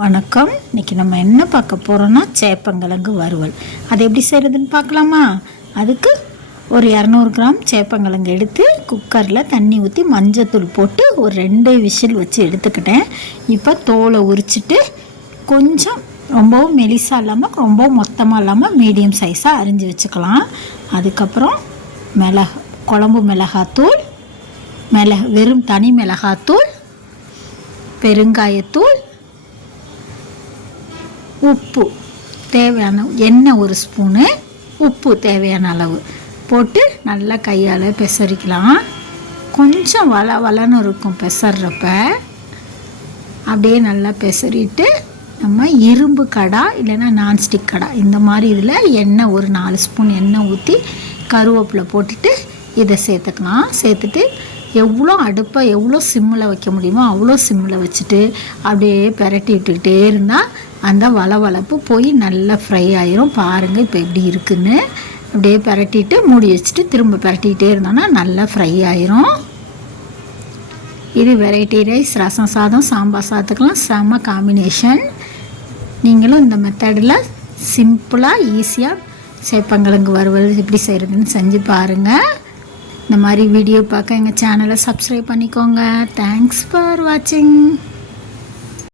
வணக்கம். இன்றைக்கி நம்ம என்ன பார்க்க போகிறோன்னா சேப்பங்கிழங்கு வறுவல். அது எப்படி செய்கிறதுன்னு பார்க்கலாமா? அதுக்கு ஒரு 200 கிராம் சேப்பங்கிழங்கு எடுத்து குக்கரில் தண்ணி ஊற்றி மஞ்சத்தூள் போட்டு ஒரு 2 விசில் வச்சு எடுத்துக்கிட்டேன். இப்போ தோலை உரிச்சிட்டு கொஞ்சம் ரொம்பவும் மெலிசாக இல்லாமல் ரொம்பவும் மொத்தமாக இல்லாமல் மீடியம் சைஸாக அரிஞ்சு வச்சுக்கலாம். அதுக்கப்புறம் குழம்பு மிளகாத்தூள், வெறும் தனி மிளகாத்தூள், பெருங்காயத்தூள், உப்பு தேவையான, எண்ணெய் 1 ஸ்பூனு, உப்பு தேவையான அளவு போட்டு நல்லா கையால் பெசரிக்கலாம். கொஞ்சம் வளன்னு இருக்கும் பெசறப்ப. அப்படியே நல்லா பெசரிட்டு நம்ம இரும்பு கடா இல்லைன்னா நான்ஸ்டிக் கடா இந்த மாதிரி இதில் எண்ணெய் ஒரு 4 ஸ்பூன் எண்ணெய் ஊற்றி கருவேப்பிலை போட்டுட்டு இதை சேர்த்துக்கலாம். சேர்த்துட்டு எவ்வளோ சிம்மில் வைக்க முடியுமோ அவ்வளோ சிம்மில் வச்சுட்டு அப்படியே பெரட்டி விட்டுக்கிட்டே இருந்தால் அந்த வளவளப்பு போய் நல்லா ஃப்ரை ஆயிரும். பாருங்கள் இப்போ எப்படி இருக்குன்னு. அப்படியே பெரட்டிட்டு மூடி வச்சுட்டு திரும்ப பெரட்டிகிட்டே இருந்தோன்னா நல்லா ஃப்ரை ஆயிரும். இது வெரைட்டி ரைஸ், ரசம் சாதம், சாம்பார் சாதத்துக்கெல்லாம் செம்ம காம்பினேஷன். நீங்களும் இந்த மெத்தடில் சிம்பிளாக ஈஸியாக சேப்பங்கிழங்கு வறுவல் எப்படி செய்கிறதுன்னு செஞ்சு பாருங்கள். இந்த மாதிரி வீடியோ பார்க்க எங்கள் சேனலை சப்ஸ்கிரைப் பண்ணிக்கோங்க. தேங்க்ஸ் ஃபார் வாட்சிங்.